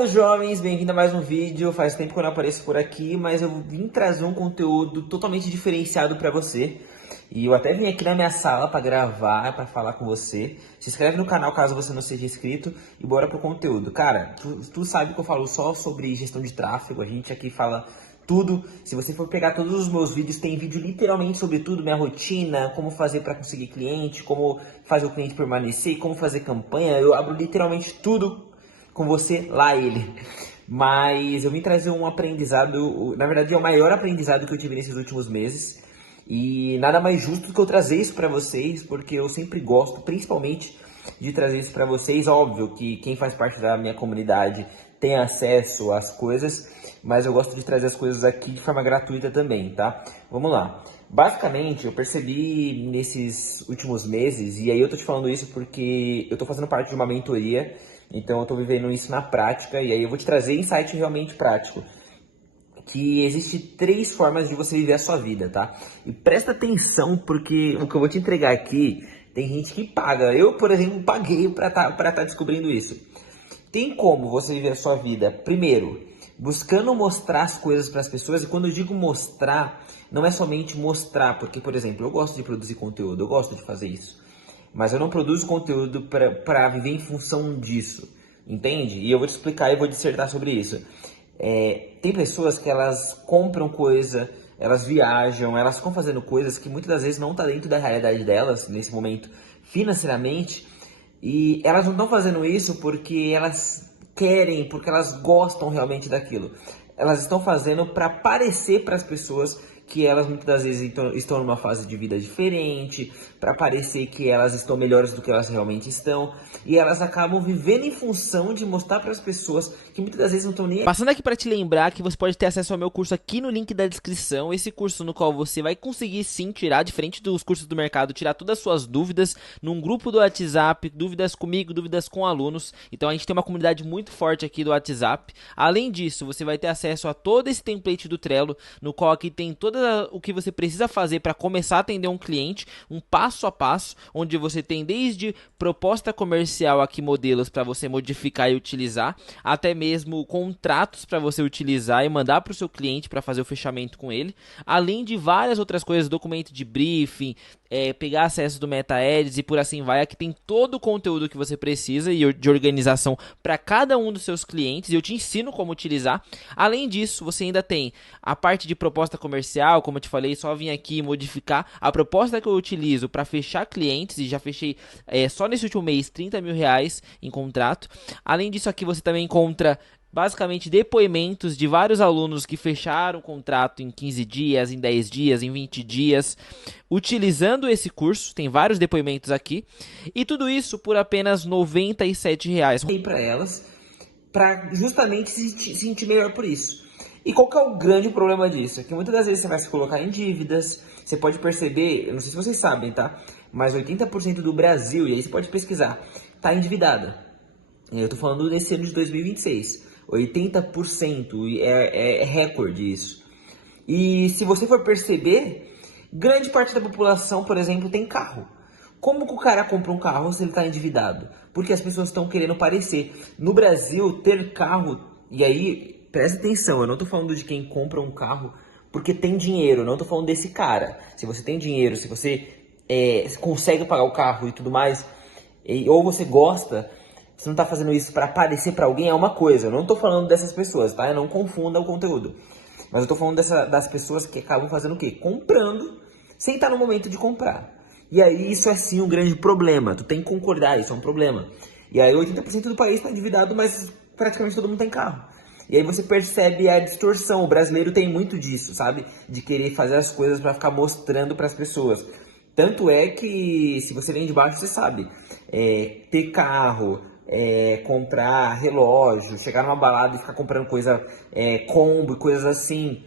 meus jovens, bem-vindo a mais um vídeo. Faz tempo que eu não apareço por aqui, mas eu vim trazer um conteúdo totalmente diferenciado pra você. E eu até vim aqui na minha sala pra gravar, pra falar com você. Se inscreve no canal caso você não seja inscrito e bora pro conteúdo. Cara, tu sabe que eu falo só sobre gestão de tráfego, a gente aqui fala tudo. Se você for pegar todos os meus vídeos, tem vídeo literalmente sobre tudo, minha rotina, como fazer para conseguir cliente, como fazer o cliente permanecer, como fazer campanha. Eu abro literalmente tudo com você lá ele. Mas eu vim trazer um aprendizado, na verdade é o maior aprendizado que eu tive nesses últimos meses. E nada mais justo do que eu trazer isso para vocês, porque eu sempre gosto, principalmente, de trazer isso para vocês. Óbvio que quem faz parte da minha comunidade tem acesso às coisas, mas eu gosto de trazer as coisas aqui de forma gratuita também, tá? Vamos lá. Basicamente, eu percebi nesses últimos meses, e aí eu tô te falando isso porque eu tô fazendo parte de uma mentoria, então eu tô vivendo isso na prática, e aí eu vou te trazer insight realmente prático. Que existe 3 formas de você viver a sua vida, tá? E presta atenção, porque o que eu vou te entregar aqui, tem gente que paga. Eu, por exemplo, paguei pra tá descobrindo isso. Tem como você viver a sua vida, primeiro, buscando mostrar as coisas para as pessoas. E quando eu digo mostrar, não é somente mostrar, porque, por exemplo, eu gosto de produzir conteúdo, eu gosto de fazer isso. Mas eu não produzo conteúdo para viver em função disso, entende? E eu vou te explicar e vou dissertar sobre isso. Tem pessoas que elas compram coisa, elas viajam, elas ficam fazendo coisas que muitas das vezes não tá dentro da realidade delas, nesse momento, financeiramente, e elas não estão fazendo isso porque elas querem, porque elas gostam realmente daquilo. Elas estão fazendo para parecer para as pessoas que elas muitas das vezes estão numa fase de vida diferente, para parecer que elas estão melhores do que elas realmente estão, e elas acabam vivendo em função de mostrar para as pessoas que muitas das vezes não estão nem... Passando aqui para te lembrar que você pode ter acesso ao meu curso aqui no link da descrição, esse curso no qual você vai conseguir sim tirar, diferente dos cursos do mercado, tirar todas as suas dúvidas num grupo do WhatsApp, dúvidas comigo, dúvidas com alunos. Então a gente tem uma comunidade muito forte aqui do WhatsApp. Além disso, você vai ter acesso a todo esse template do Trello, no qual aqui tem todo o que você precisa fazer para começar a atender um cliente, um passo a passo, onde você tem desde proposta comercial aqui, modelos para você modificar e utilizar, até mesmo contratos para você utilizar e mandar para o seu cliente para fazer o fechamento com ele, além de várias outras coisas, documento de briefing, pegar acesso do MetaAds e por assim vai. Aqui tem todo o conteúdo que você precisa e de organização para cada um dos seus clientes, e eu te ensino como utilizar. Além disso, você ainda tem a parte de proposta comercial, como eu te falei, só vim aqui e modificar a proposta que eu utilizo para fechar clientes, e já fechei só nesse último mês 30 mil reais em contrato. Além disso, aqui você também encontra basicamente depoimentos de vários alunos que fecharam o contrato em 15 dias, em 10 dias, em 20 dias, utilizando esse curso. Tem vários depoimentos aqui, e tudo isso por apenas R$ 97. para elas, para justamente se sentir melhor por isso. E qual que é o grande problema disso? É que muitas das vezes você vai se colocar em dívidas. Você pode perceber, eu não sei se vocês sabem, tá? Mas 80% do Brasil, e aí você pode pesquisar, tá endividada. Eu tô falando desse ano de 2026. 80%, é recorde isso. E se você for perceber, grande parte da população, por exemplo, tem carro. Como que o cara compra um carro se ele está endividado? Porque as pessoas estão querendo parecer. No Brasil, ter carro, e aí, presta atenção, eu não estou falando de quem compra um carro porque tem dinheiro, eu não estou falando desse cara. Se você tem dinheiro, se você consegue pagar o carro e tudo mais, ou você gosta, você não está fazendo isso para aparecer para alguém, é uma coisa. Eu não estou falando dessas pessoas, tá? Eu não confunda o conteúdo. Mas eu tô falando das pessoas que acabam fazendo o quê? Comprando sem estar no momento de comprar. E aí isso é sim um grande problema. Tu tem que concordar, isso é um problema. E aí 80% do país está endividado, mas praticamente todo mundo tem carro. E aí você percebe a distorção. O brasileiro tem muito disso, sabe? De querer fazer as coisas para ficar mostrando para as pessoas. Tanto é que, se você vem de baixo, você sabe. Ter carro, comprar relógio, chegar numa balada e ficar comprando coisa, combo, coisas assim.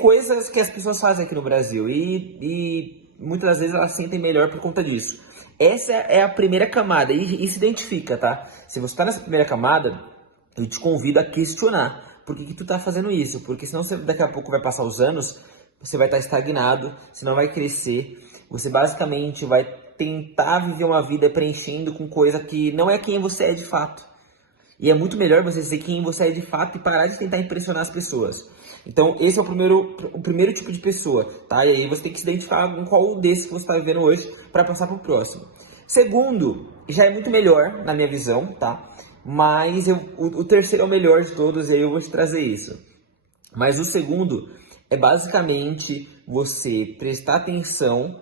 Coisas que as pessoas fazem aqui no Brasil. E muitas das vezes elas se sentem melhor por conta disso. Essa é a primeira camada. E se identifica, tá? Se você está nessa primeira camada, eu te convido a questionar. Por que tu tá fazendo isso? Porque senão você, daqui a pouco vai passar os anos, você vai estar estagnado, você não vai crescer. Você basicamente vai tentar viver uma vida preenchendo com coisa que não é quem você é de fato. E é muito melhor você ser quem você é de fato e parar de tentar impressionar as pessoas. Então, esse é o primeiro tipo de pessoa, tá? E aí você tem que se identificar com qual desses que você está vivendo hoje para passar para o próximo. Segundo, já é muito melhor, na minha visão, tá? Mas o terceiro é o melhor de todos e aí eu vou te trazer isso. Mas o segundo é basicamente você prestar atenção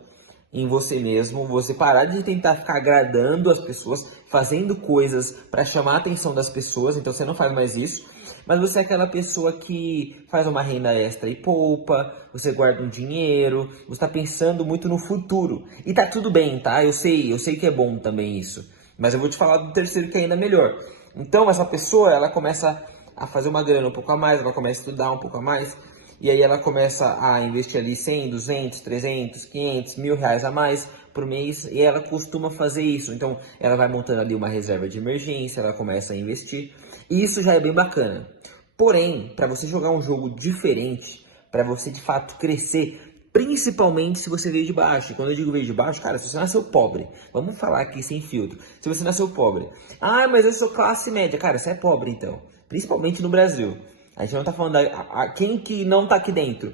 em você mesmo, você parar de tentar ficar agradando as pessoas, fazendo coisas para chamar a atenção das pessoas, então você não faz mais isso, mas você é aquela pessoa que faz uma renda extra e poupa, você guarda um dinheiro, você está pensando muito no futuro. E tá tudo bem, tá? Eu sei que é bom também isso, mas eu vou te falar do terceiro que é ainda melhor. Então essa pessoa, ela começa a fazer uma grana um pouco a mais, ela começa a estudar um pouco a mais, e aí ela começa a investir ali 100, 200, 300, 500, R$ 1.000 a mais por mês, e ela costuma fazer isso. Então ela vai montando ali uma reserva de emergência, ela começa a investir, e isso já é bem bacana. Porém, para você jogar um jogo diferente, para você de fato crescer, principalmente se você veio de baixo. E quando eu digo veio de baixo, cara, se você nasceu pobre, vamos falar aqui sem filtro. Se você nasceu pobre, ah, mas eu sou classe média, cara, você é pobre então, principalmente no Brasil. A gente não tá falando quem que não tá aqui dentro.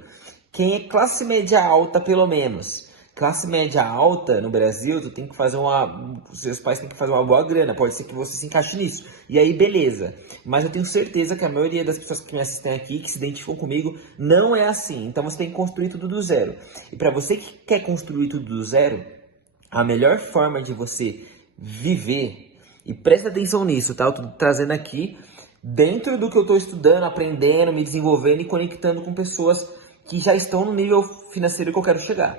Quem é classe média alta, pelo menos. Classe média alta no Brasil, tu tem que fazer seus pais têm que fazer uma boa grana. Pode ser que você se encaixe nisso. E aí, beleza. Mas eu tenho certeza que a maioria das pessoas que me assistem aqui, que se identificam comigo, não é assim. Então você tem que construir tudo do zero. E para você que quer construir tudo do zero, a melhor forma de você viver, e presta atenção nisso, tá? Eu tô trazendo aqui dentro do que eu estou estudando, aprendendo, me desenvolvendo e conectando com pessoas que já estão no nível financeiro que eu quero chegar.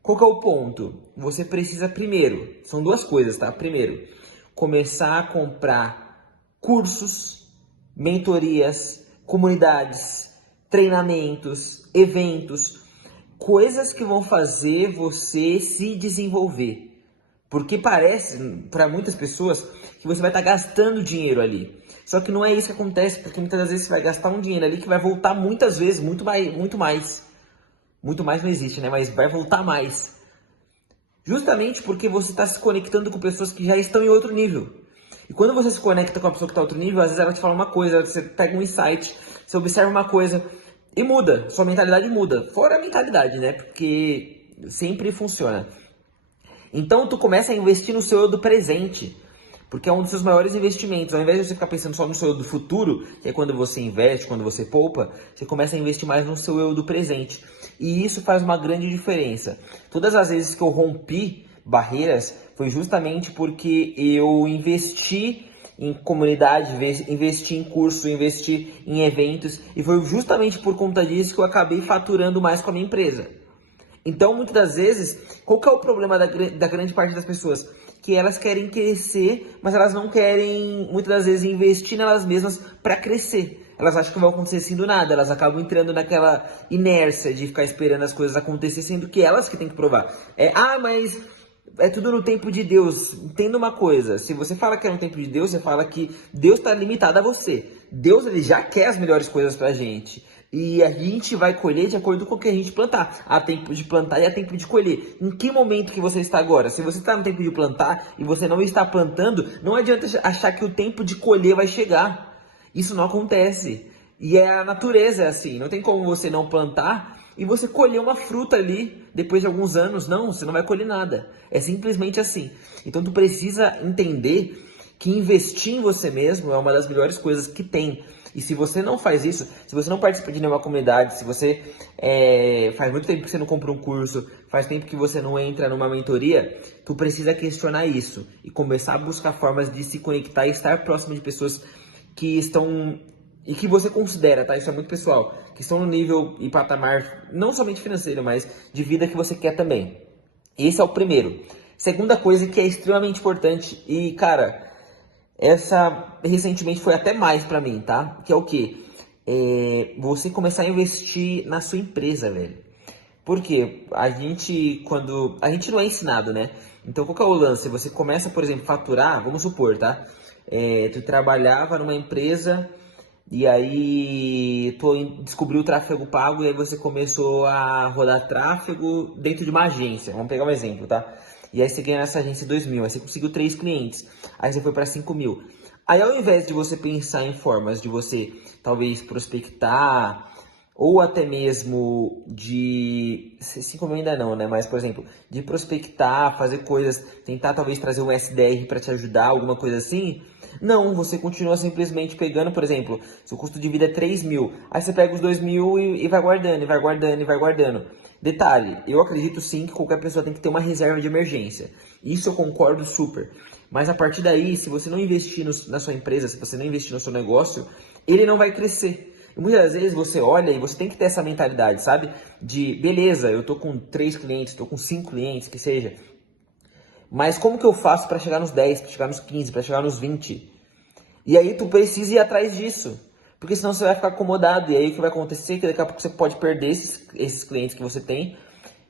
Qual que é o ponto? Você precisa primeiro, são duas coisas, tá? Primeiro, começar a comprar cursos, mentorias, comunidades, treinamentos, eventos, coisas que vão fazer você se desenvolver. Porque parece, para muitas pessoas, que você vai estar gastando dinheiro ali. Só que não é isso que acontece, porque muitas das vezes você vai gastar um dinheiro ali que vai voltar muitas vezes, muito mais, muito mais. Muito mais não existe, né? Mas vai voltar mais. Justamente porque você está se conectando com pessoas que já estão em outro nível. E quando você se conecta com a pessoa que está em outro nível, às vezes ela te fala uma coisa, você pega um insight, você observa uma coisa e muda. Sua mentalidade muda. Fora a mentalidade, né? Porque sempre funciona. Então tu começa a investir no seu eu do presente, porque é um dos seus maiores investimentos. Ao invés de você ficar pensando só no seu eu do futuro, que é quando você investe, quando você poupa, você começa a investir mais no seu eu do presente. E isso faz uma grande diferença. Todas as vezes que eu rompi barreiras, foi justamente porque eu investi em comunidade, investi em curso, investi em eventos, e foi justamente por conta disso que eu acabei faturando mais com a minha empresa. Então, muitas das vezes, qual que é o problema da grande parte das pessoas? Que elas querem crescer, mas elas não querem, muitas das vezes, investir nelas mesmas para crescer. Elas acham que vai acontecer assim do nada, elas acabam entrando naquela inércia de ficar esperando as coisas acontecer, sendo que elas que têm que provar. Mas é tudo no tempo de Deus. Entenda uma coisa, se você fala que é no tempo de Deus, você fala que Deus está limitado a você. Deus, ele já quer as melhores coisas pra gente. E a gente vai colher de acordo com o que a gente plantar. Há tempo de plantar e há tempo de colher. Em que momento que você está agora? Se você está no tempo de plantar e você não está plantando, não adianta achar que o tempo de colher vai chegar. Isso não acontece. E é a natureza, é assim. Não tem como você não plantar e você colher uma fruta ali depois de alguns anos. Não, você não vai colher nada. É simplesmente assim. Então tu precisa entender que investir em você mesmo é uma das melhores coisas que tem. E se você não faz isso, se você não participa de nenhuma comunidade, se você faz muito tempo que você não compra um curso, faz tempo que você não entra numa mentoria, tu precisa questionar isso e começar a buscar formas de se conectar e estar próximo de pessoas que estão e que você considera, tá? Isso é muito pessoal, que estão no nível e patamar não somente financeiro, mas de vida que você quer também. Esse é o primeiro. Segunda coisa que é extremamente importante e, cara, essa recentemente foi até mais pra mim, tá? Que é o quê? Você começar a investir na sua empresa, velho. Porque quando a gente não é ensinado, né? Então, qual que é o lance? Você começa, por exemplo, faturar, vamos supor, tá? Tu trabalhava numa empresa e aí tu descobriu o tráfego pago e aí você começou a rodar tráfego dentro de uma agência. Vamos pegar um exemplo, tá? E aí você ganha nessa agência 2.000, aí você conseguiu 3 clientes, aí você foi para 5.000. Aí ao invés de você pensar em formas de você talvez prospectar, ou até mesmo de, se como ainda não, né? Mas, por exemplo, de prospectar, fazer coisas, tentar talvez trazer um SDR para te ajudar, alguma coisa assim. Não, você continua simplesmente pegando, por exemplo, seu custo de vida é 3 mil, aí você pega os 2 mil e vai guardando, e vai guardando, e vai guardando. Detalhe, eu acredito sim que qualquer pessoa tem que ter uma reserva de emergência. Isso eu concordo super. Mas a partir daí, se você não investir na sua empresa, se você não investir no seu negócio, ele não vai crescer. E muitas vezes você olha e você tem que ter essa mentalidade, sabe? De, beleza, eu tô com 3 clientes, tô com 5 clientes, que seja. Mas como que eu faço para chegar nos 10, para chegar nos 15, para chegar nos 20? E aí tu precisa ir atrás disso. Porque senão você vai ficar acomodado. E aí o que vai acontecer é que daqui a pouco você pode perder esses clientes que você tem.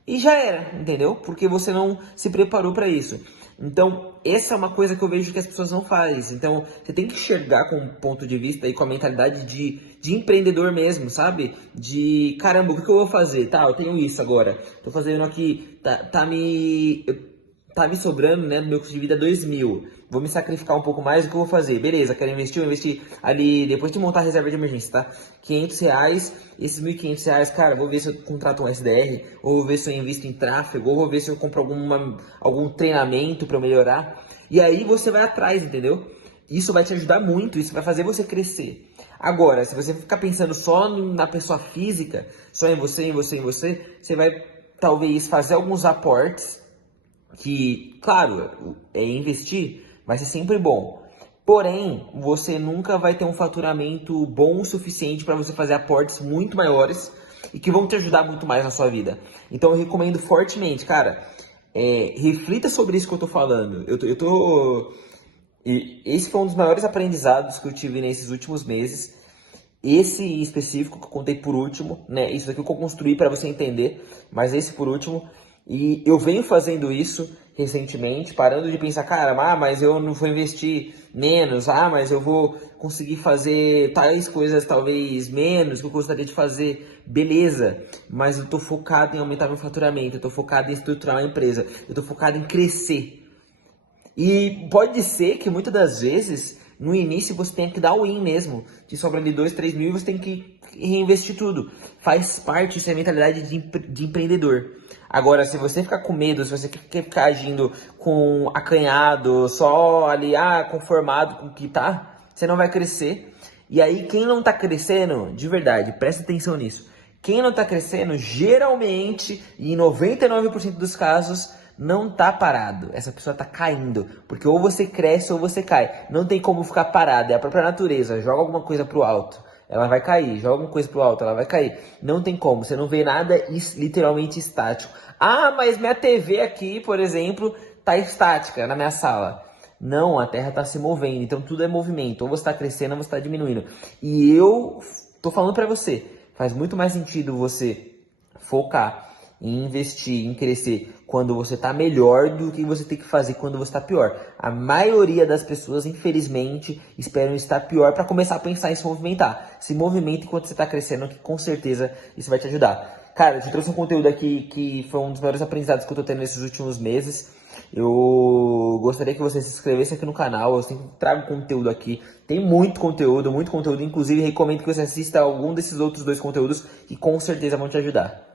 E já era, entendeu? Porque você não se preparou para isso. Então, essa é uma coisa que eu vejo que as pessoas não fazem. Então, você tem que enxergar com um ponto de vista e com a mentalidade de empreendedor mesmo, sabe? De, caramba, o que eu vou fazer? Tá, eu tenho isso agora. Tô fazendo aqui, tá me sobrando, né, do meu custo de vida 2 mil. Vou me sacrificar um pouco mais, o que eu vou fazer? Beleza, quero investir, eu investi ali, depois de montar a reserva de emergência, tá? R$ 500, esses R$ 1.500, cara, vou ver se eu contrato um SDR, ou vou ver se eu invisto em tráfego, ou vou ver se eu compro algum treinamento para melhorar. E aí você vai atrás, entendeu? Isso vai te ajudar muito, isso vai fazer você crescer. Agora, se você ficar pensando só na pessoa física, só em você, em você, em você, você vai talvez fazer alguns aportes que, claro, investir vai ser sempre bom. Porém, você nunca vai ter um faturamento bom o suficiente para você fazer aportes muito maiores e que vão te ajudar muito mais na sua vida. Então eu recomendo fortemente, cara, reflita sobre isso que eu tô falando. E esse foi um dos maiores aprendizados que eu tive nesses últimos meses. Esse específico que eu contei por último, né? Isso daqui que eu construí para você entender, mas esse por último. E eu venho fazendo isso recentemente, parando de pensar, cara, mas eu não vou investir menos, mas eu vou conseguir fazer tais coisas talvez menos que eu gostaria de fazer, beleza, mas eu tô focado em aumentar meu faturamento, eu tô focado em estruturar uma empresa, eu tô focado em crescer. E pode ser que muitas das vezes, no início, você tenha que dar o win mesmo. Te sobra ali 2, 3 mil e você tem que reinvestir tudo. Faz parte, isso é a mentalidade de empreendedor. Agora, se você ficar com medo, se você quer ficar agindo com acanhado, só ali, conformado com o que tá, você não vai crescer. E aí, quem não tá crescendo, de verdade, presta atenção nisso. Quem não tá crescendo, geralmente, e em 99% dos casos, não tá parado, essa pessoa tá caindo, porque ou você cresce ou você cai, não tem como ficar parado, é a própria natureza, joga alguma coisa pro alto, ela vai cair, joga alguma coisa pro alto, ela vai cair, não tem como, você não vê nada literalmente estático. Mas minha TV aqui, por exemplo, tá estática na minha sala. Não, a Terra tá se movendo, então tudo é movimento, ou você tá crescendo ou você tá diminuindo. E eu tô falando pra você, faz muito mais sentido você focar em investir, em crescer quando você está melhor do que você tem que fazer quando você está pior. A maioria das pessoas, infelizmente, esperam estar pior para começar a pensar em se movimentar. Se movimente enquanto você está crescendo, que com certeza isso vai te ajudar. Cara, eu te trouxe um conteúdo aqui que foi um dos maiores aprendizados que eu estou tendo nesses últimos meses. Eu gostaria que você se inscrevesse aqui no canal, eu sempre trago conteúdo aqui. Tem muito conteúdo, inclusive recomendo que você assista algum desses outros 2 conteúdos que com certeza vão te ajudar.